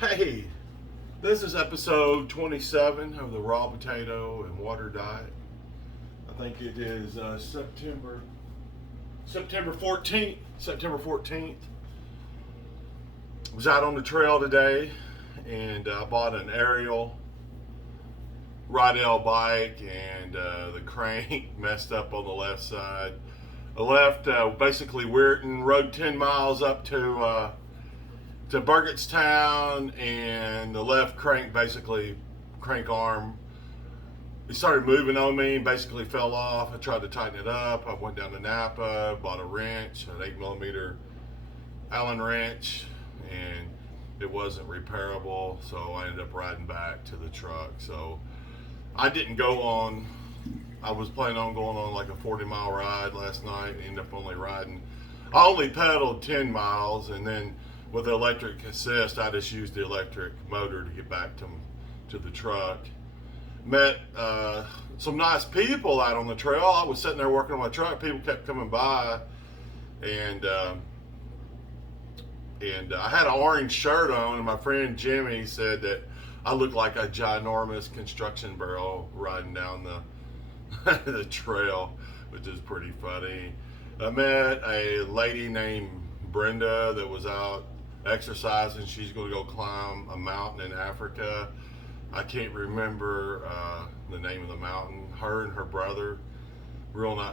Hey, this is episode 27 of the Raw Potato and Water Diet. I think it is September 14th. September 14th. Was out on the trail today and I bought an aerial Rydell bike, and the crank messed up on the left side. I left basically Weirton, rode 10 miles up to Burgettstown, and the left crank, basically crank arm, it started moving on me and basically fell off. I tried to tighten it up. I went down to Napa, bought a wrench, an 8mm Allen wrench, and it wasn't repairable, so I ended up riding back to the truck. So I didn't go on, I was planning on going on like a 40-mile ride last night and ended up only riding, I only pedaled 10 miles, and then with the electric assist, I just used the electric motor to get back to the truck. Met some nice people out on the trail. I was sitting there working on my truck. People kept coming by, and I had an orange shirt on, and my friend Jimmy said that I looked like a ginormous construction barrel riding down the trail, which is pretty funny. I met a lady named Brenda that was out exercising. She's going to go climb a mountain in Africa. I can't remember the name of the mountain. Her and her brother,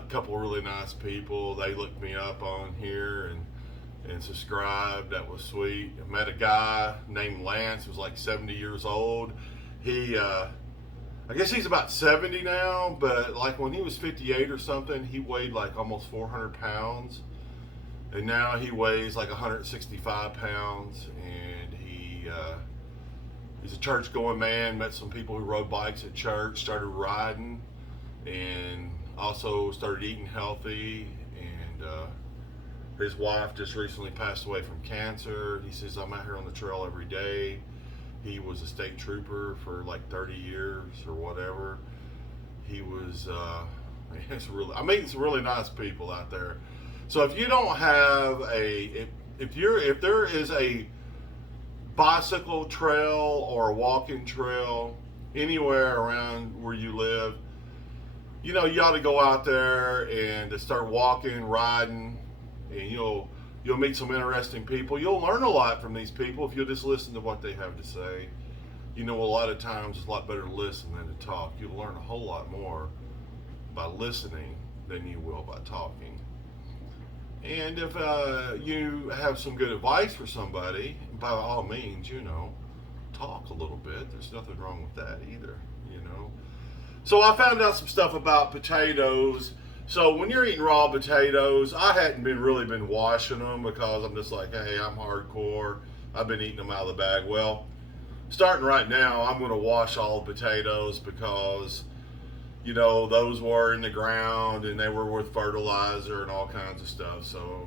couple really nice people. They looked me up on here and subscribed. That was sweet. I met a guy named Lance who was like 70 years old. He I guess he's about 70 now, but like when he was 58 or something, he weighed like almost 400 pounds. And now he weighs like 165 pounds, and he's a church-going man. Met some people who rode bikes at church, started riding, and also started eating healthy. And his wife just recently passed away from cancer. He says, I'm out here on the trail every day. He was a state trooper for like 30 years or whatever. He was, I meet some really nice people out there. So if you don't have if there is a bicycle trail or a walking trail anywhere around where you live, you ought to go out there and to start walking, riding, and you'll meet some interesting people. You'll learn a lot from these people if you'll just listen to what they have to say. A lot of times it's a lot better to listen than to talk. You'll learn a whole lot more by listening than you will by talking. And if you have some good advice for somebody, by all means, talk a little bit. There's nothing wrong with that either. So I found out some stuff about potatoes. So when you're eating raw potatoes, I hadn't really been washing them because I'm just like, hey, I'm hardcore. I've been eating them out of the bag. Well, starting right now, I'm going to wash all the potatoes because those were in the ground and they were with fertilizer and all kinds of stuff. So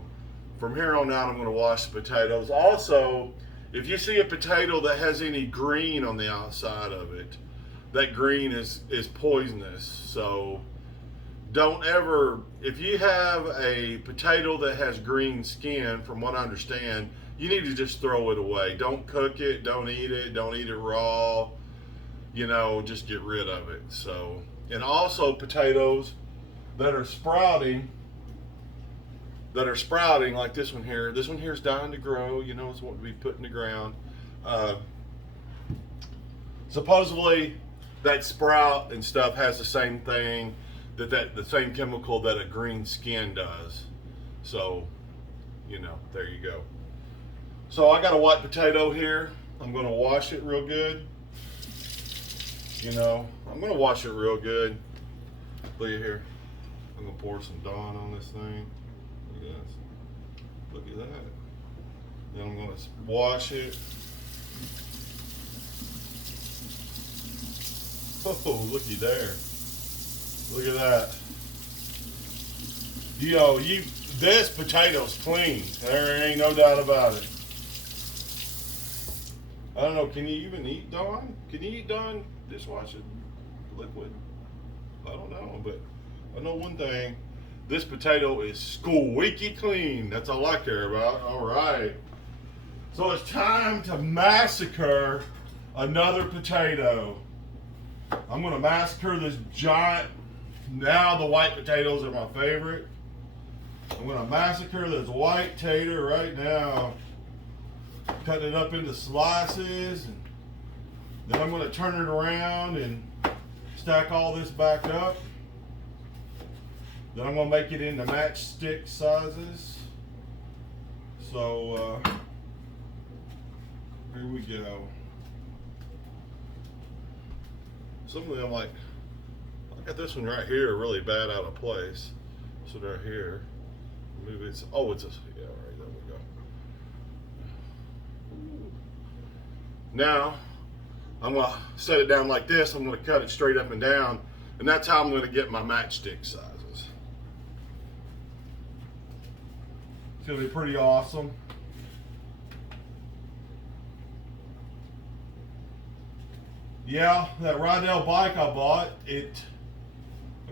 from here on out, I'm going to wash the potatoes. Also, if you see a potato that has any green on the outside of it, that green is poisonous. So don't ever, if you have a potato that has green skin, from what I understand, you need to just throw it away. Don't cook it, don't eat it raw, just get rid of it. So, and also potatoes that are sprouting like this one here. This one here is dying to grow. It's what we put in the ground. Supposedly, that sprout and stuff has the same thing the same chemical that a green skin does. So, there you go. So I got a white potato here. I'm going to wash it real good. I'm going to wash it real good. Look at here. I'm going to pour some Dawn on this thing. Look at this. Look at that. Then I'm going to wash it. Oh, looky there. Look at that. This potato's clean. There ain't no doubt about it. I don't know, can you even eat Dawn? Can you eat Dawn dishwashing liquid? I don't know, but I know one thing. This potato is squeaky clean. That's all I care about. All right. So it's time to massacre another potato. I'm gonna massacre this giant. Now the white potatoes are my favorite. I'm gonna massacre this white tater right now. Cutting it up into slices, and then I'm gonna turn it around and stack all this back up. Then I'm gonna make it into matchstick sizes. So here we go. Something I'm like, I got this one right here really bad out of place. So right here, move it. Oh, it's a, yeah, right there we go. Now, I'm gonna set it down like this. I'm gonna cut it straight up and down, and that's how I'm gonna get my matchstick sizes. It's gonna be pretty awesome. Yeah, that Rydell bike I bought, I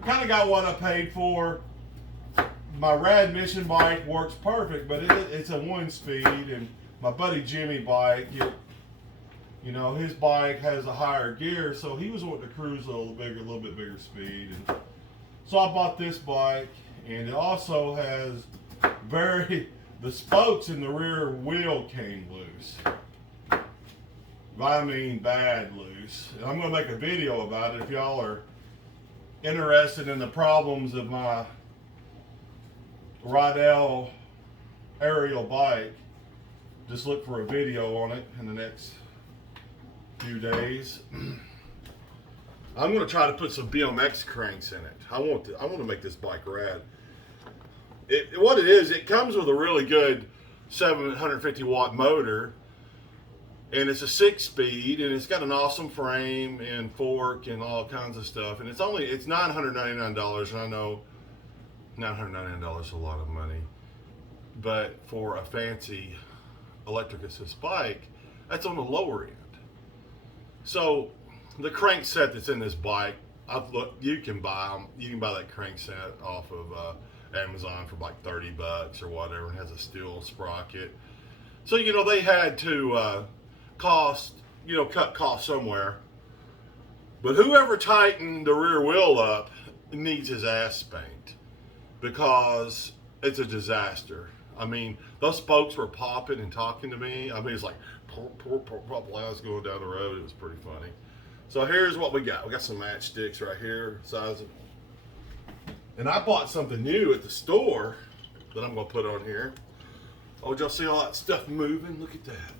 kind of got what I paid for. My Rad Mission bike works perfect, but it's a 1-speed, and my buddy Jimmy bike, you know, his bike has a higher gear, so he was wanting to cruise a little bit bigger speed. And so I bought this bike, and it also has the spokes in the rear wheel came loose. I mean bad loose. And I'm going to make a video about it if y'all are interested in the problems of my Rydell aerial bike. Just look for a video on it in the next few days. I'm going to try to put some BMX cranks in it. I want to make this bike rad. What it is, it comes with a really good 750 watt motor. And it's a 6-speed, and it's got an awesome frame and fork and all kinds of stuff. And it's $999, and I know $999 is a lot of money, but for a fancy electric assist bike, that's on the lower end. So the crank set that's in this bike, you can buy them. You can buy that crank set off of Amazon for like $30 or whatever, and has a steel sprocket. So you know they had to cut costs somewhere. But whoever tightened the rear wheel up needs his ass spanked, because it's a disaster. I mean, those spokes were popping and talking to me. I mean, it's like pop, while I was going down the road. It was pretty funny. So here's what we got. We got some matchsticks right here, size of, and I bought something new at the store that I'm gonna put on here. Oh, did y'all see all that stuff moving? Look at that.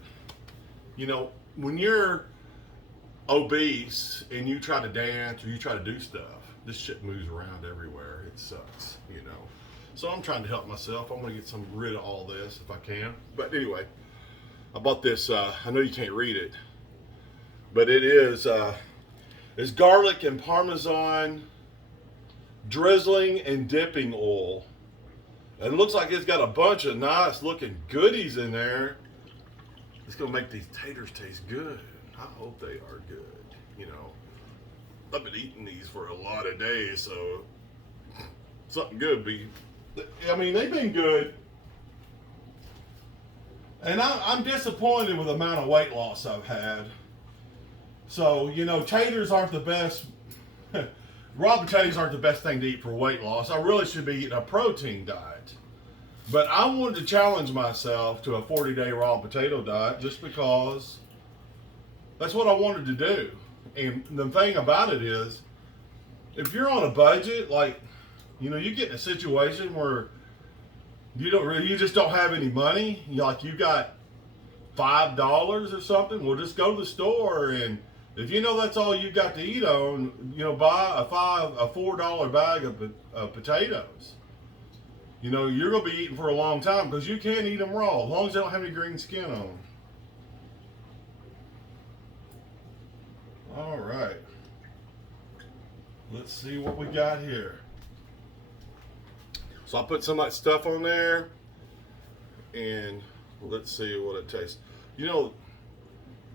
You know, when you're obese and you try to dance or you try to do stuff, this shit moves around everywhere. It sucks, you know. So I'm trying to help myself. I'm going to get rid of all this if I can. But anyway, I bought this. I know you can't read it, but it's garlic and Parmesan drizzling and dipping oil. And it looks like it's got a bunch of nice looking goodies in there. It's gonna make these taters taste good. I hope they are good. You know, I've been eating these for a lot of days, so something good I mean, they've been good. And I'm disappointed with the amount of weight loss I've had. So, you know, taters aren't the best. Raw potatoes aren't the best thing to eat for weight loss. I really should be eating a protein diet. But I wanted to challenge myself to a 40-day raw potato diet just because that's what I wanted to do. And the thing about it is, if you're on a budget, like, you know, you get in a situation where you just don't have any money, you got $5 or something, well, just go to the store, and if you know that's all you got to eat on, you know, buy a $4 bag of potatoes. You know, you're going to be eating for a long time because you can eat them raw as long as they don't have any green skin on them. All right. Let's see what we got here. So I put some of that stuff on there, and let's see what it tastes. You know,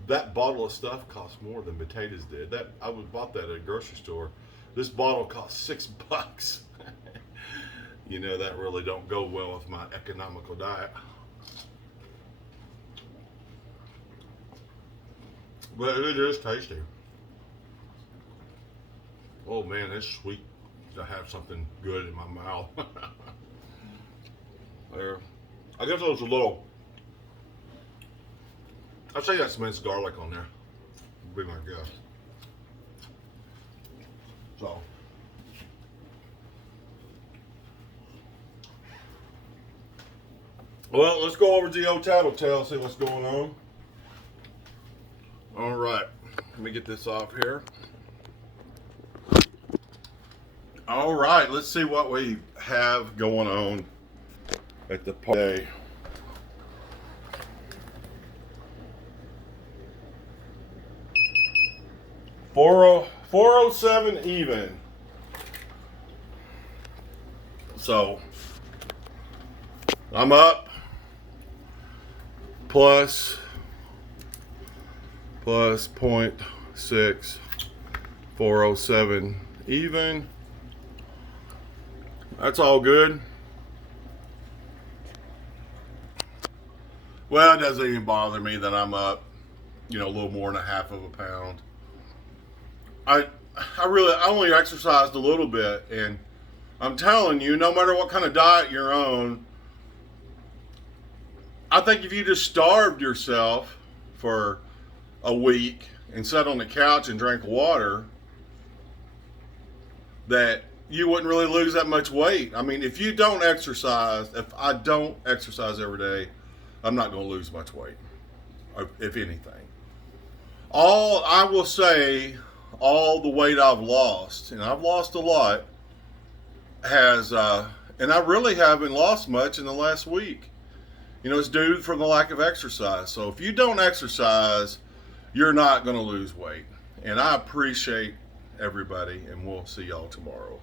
that bottle of stuff cost more than potatoes did. I bought that at a grocery store. This bottle cost $6. You know, that really don't go well with my economical diet. But it is tasty. Oh man, it's sweet to have something good in my mouth. There. I guess there's a little. I'd say that's minced garlic on there. Would be my guess. So. Well, let's go over to the old tattletale, see what's going on. All right, let me get this off here. All right, let's see what we have going on at the party. 407 even. So I'm up plus 0.6, 407 even. That's all good. Well, it doesn't even bother me that I'm up, a little more than a half of a pound. I only exercised a little bit, and I'm telling you, no matter what kind of diet you're on, I think if you just starved yourself for a week and sat on the couch and drank water, that you wouldn't really lose that much weight. I mean, if you don't exercise, if I don't exercise every day, I'm not going to lose much weight, if anything. I will say, all the weight I've lost, and I've lost a lot, and I really haven't lost much in the last week. It's due from the lack of exercise. So if you don't exercise, you're not going to lose weight. And I appreciate everybody, and we'll see y'all tomorrow.